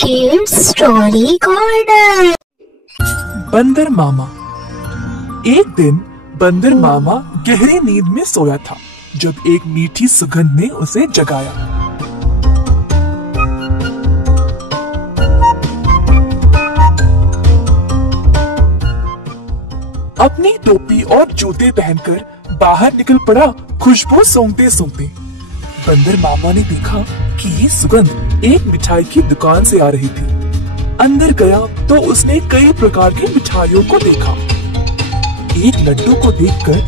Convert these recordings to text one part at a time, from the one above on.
Kids story corner. बंदर मामा। एक दिन बंदर मामा गहरी नींद में सोया था जब एक मीठी सुगंध ने उसे जगाया। अपनी टोपी और जूते पहनकर बाहर निकल पड़ा खुशबू सूंघते सूंघते। बंदर मामा ने देखा कि ये सुगंध एक मिठाई की दुकान से आ रही थी। अंदर गया तो उसने कई प्रकार की मिठाइयों को देखा। एक लड्डू को देखकर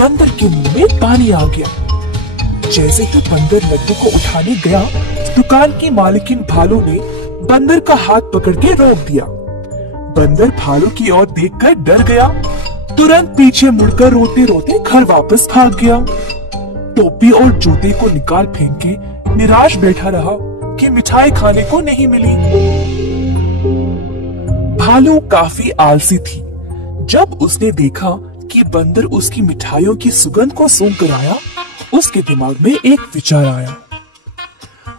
बंदर के मुंह में पानी आ गया। जैसे ही बंदर लड्डू को उठाने गया, दुकान की मालकिन भालू ने बंदर का हाथ पकड़ के रोक दिया। बंदर भालू की ओर देखकर डर गया, तुरंत पीछे मुड़कर रोते रोते घर वापस भाग गया। टोपी और जूते को निकाल फेंक के निराश बैठा रहा कि मिठाई खाने को नहीं मिली। भालू काफी आलसी थी। जब उसने देखा कि बंदर उसकी मिठाइयों की सुगंध को सूंघ कर आया, उसके दिमाग में एक विचार आया।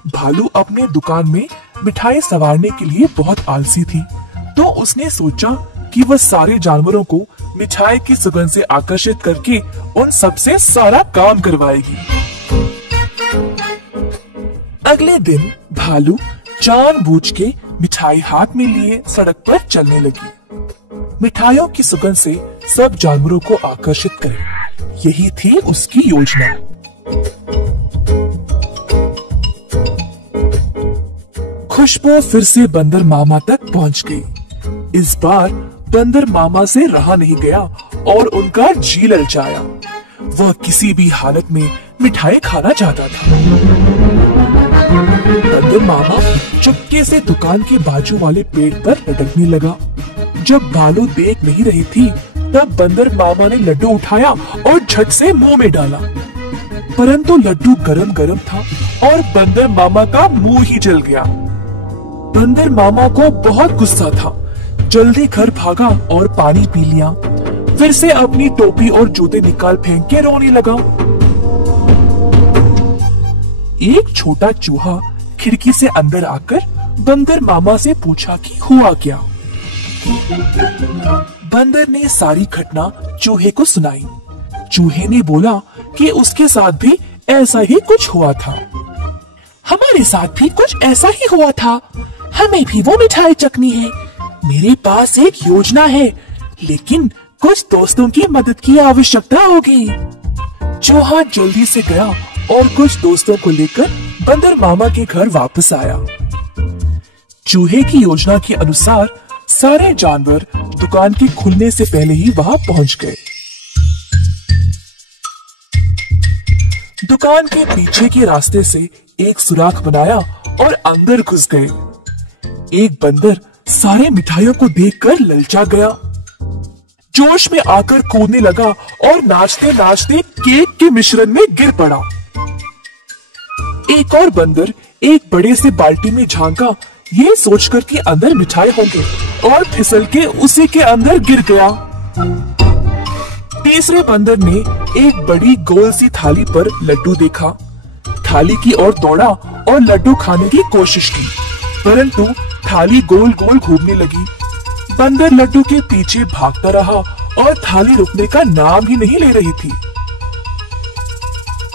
भालू अपने दुकान में मिठाई संवारने के लिए बहुत आलसी थी, तो उसने सोचा कि वह सारे जानवरों को मिठाई की सुगंध से आकर्षित करके उन सबसे सारा काम करवाएगी। अगले दिन भालू जानबूझ के मिठाई हाथ में लिए सड़क पर चलने लगी। मिठाइयों की सुगंध से सब जानवरों को आकर्षित करे, यही थी उसकी योजना। खुशबू फिर से बंदर मामा तक पहुंच गई। इस बार बंदर मामा से रहा नहीं गया और उनका जी ललचाया। वह किसी भी हालत में मिठाई खाना चाहता था। बंदर मामा चुपके से दुकान के बाजू वाले पेड़ पर लटकने लगा। जब भालू देख नहीं रही थी, तब बंदर मामा ने लड्डू उठाया और झट से मुंह में डाला। परंतु लड्डू गरम गरम था और बंदर मामा का मुंह ही जल गया। बंदर मामा को बहुत गुस्सा था। जल्दी घर भागा और पानी पी लिया। फिर से अपनी टोपी और जूते निकाल फेंक के रोने लगा। एक छोटा चूहा खिड़की से अंदर आकर बंदर मामा से पूछा कि हुआ क्या। बंदर ने सारी घटना चूहे को सुनाई। चूहे ने बोला कि उसके साथ भी ऐसा ही कुछ हुआ था। हमारे साथ भी कुछ ऐसा ही हुआ था। हमें भी वो मिठाई चखनी है। मेरे पास एक योजना है, लेकिन कुछ दोस्तों की मदद की आवश्यकता होगी। चूहा जल्दी से गया और कुछ दोस्तों को लेकर बंदर मामा के घर वापस आया। चूहे की योजना के अनुसार सारे जानवर दुकान के खुलने से पहले ही वहां पहुंच गए। दुकान के पीछे के रास्ते से एक सुराख बनाया और अंदर घुस गए। एक बंदर सारे मिठाइयों को देखकर ललचा गया। जोश में आकर कूदने लगा और नाचते नाचते केक के मिश्रण में गिर पड़ा। एक और बंदर एक बड़े से बाल्टी में झांका, ये सोचकर कि अंदर मिठाई होंगे, और फिसल के उसी के अंदर गिर गया। तीसरे बंदर ने एक बड़ी गोल सी थाली पर लड्डू देखा। थाली की ओर दौड़ा और लड्डू खाने की कोशिश की, परंतु थाली गोल गोल घूमने लगी। बंदर लड्डू के पीछे भागता रहा और थाली रुकने का नाम ही नहीं ले रही थी।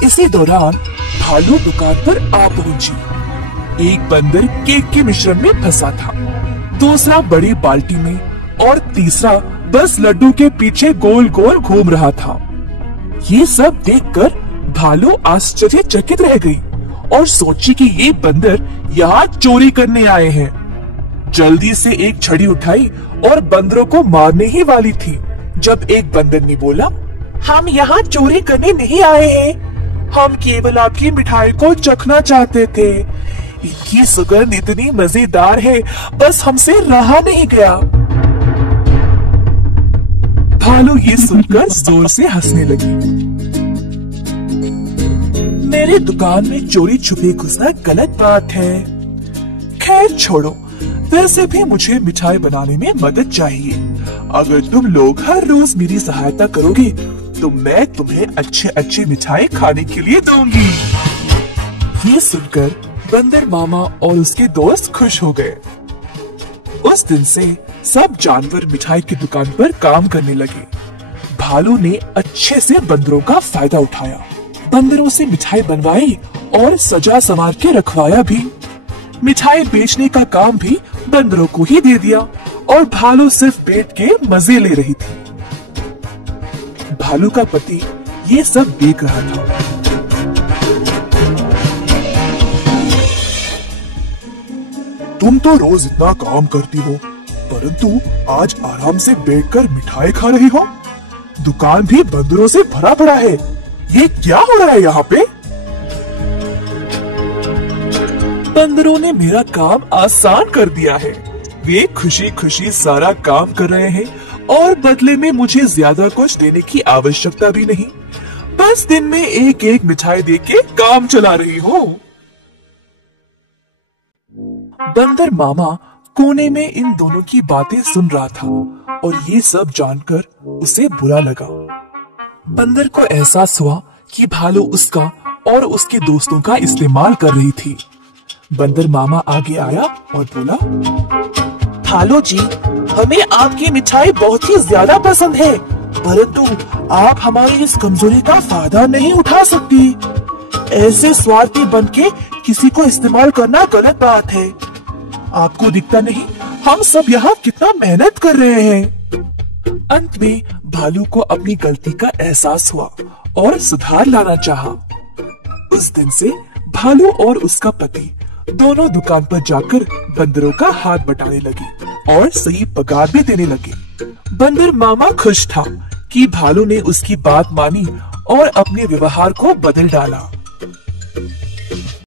इसी दौरान भालू दुकान पर आ पहुंची। एक बंदर केक के मिश्रण में फंसा था, दूसरा बड़ी बाल्टी में और तीसरा बस लड्डू के पीछे गोल गोल घूम रहा था। ये सब देखकर भालू आश्चर्यचकित रह गई और सोची कि ये बंदर यहाँ चोरी करने आए हैं। जल्दी से एक छड़ी उठाई और बंदरों को मारने ही वाली थी, जब एक बंदर ने बोला, हम यहाँ चोरी करने नहीं आए हैं, हम केवल आपकी मिठाई को चखना चाहते थे। इनकी सुगंध इतनी मजेदार है, बस हमसे रहा नहीं गया। भालू ये सुनकर जोर से हंसने लगी। मेरे दुकान में चोरी छुपे घुसना गलत बात है। खैर छोड़ो, वैसे भी मुझे मिठाई बनाने में मदद चाहिए। अगर तुम लोग हर रोज मेरी सहायता करोगे, तो मैं तुम्हें अच्छे अच्छे मिठाई खाने के लिए दूंगी। ये सुनकर बंदर मामा और उसके दोस्त खुश हो गए। उस दिन से सब जानवर मिठाई की दुकान पर काम करने लगे। भालू ने अच्छे से बंदरों का फायदा उठाया, बंदरों से मिठाई बनवाई और सजा संवार के रखवाया भी। मिठाई बेचने का काम भी बंदरों को ही दे दिया और भालू सिर्फ बैठ के मजे ले रही थी। भालू का पति ये सब देख रहा था। तुम तो रोज इतना काम करती हो, परंतु आज आराम से बैठकर मिठाई खा रही हो। दुकान भी बंदरों से भरा पड़ा है। ये क्या हो रहा है यहाँ पे? बंदरों ने मेरा काम आसान कर दिया है। वे खुशी खुशी सारा काम कर रहे हैं और बदले में मुझे ज्यादा कुछ देने की आवश्यकता भी नहीं। बस दिन में एक एक मिठाई देके काम चला रही हूँ। बंदर मामा कोने में इन दोनों की बातें सुन रहा था और ये सब जानकर उसे बुरा लगा। बंदर को एहसास हुआ कि भालू उसका और उसके दोस्तों का इस्तेमाल कर रही थी। बंदर मामा आगे आया और बोला, भालू जी, हमें आपकी मिठाई बहुत ही ज्यादा पसंद है, परंतु आप हमारी इस कमजोरी का फायदा नहीं उठा सकती। ऐसे स्वार्थी बनके किसी को इस्तेमाल करना गलत बात है। आपको दिखता नहीं हम सब यहाँ कितना मेहनत कर रहे हैं। अंत में भालू को अपनी गलती का एहसास हुआ और सुधार लाना चाहा। उस दिन से भालू और उसका पति दोनों दुकान पर जाकर बंदरों का हाथ बटाने लगे और सही पगार भी देने लगे। बंदर मामा खुश था कि भालू ने उसकी बात मानी और अपने व्यवहार को बदल डाला।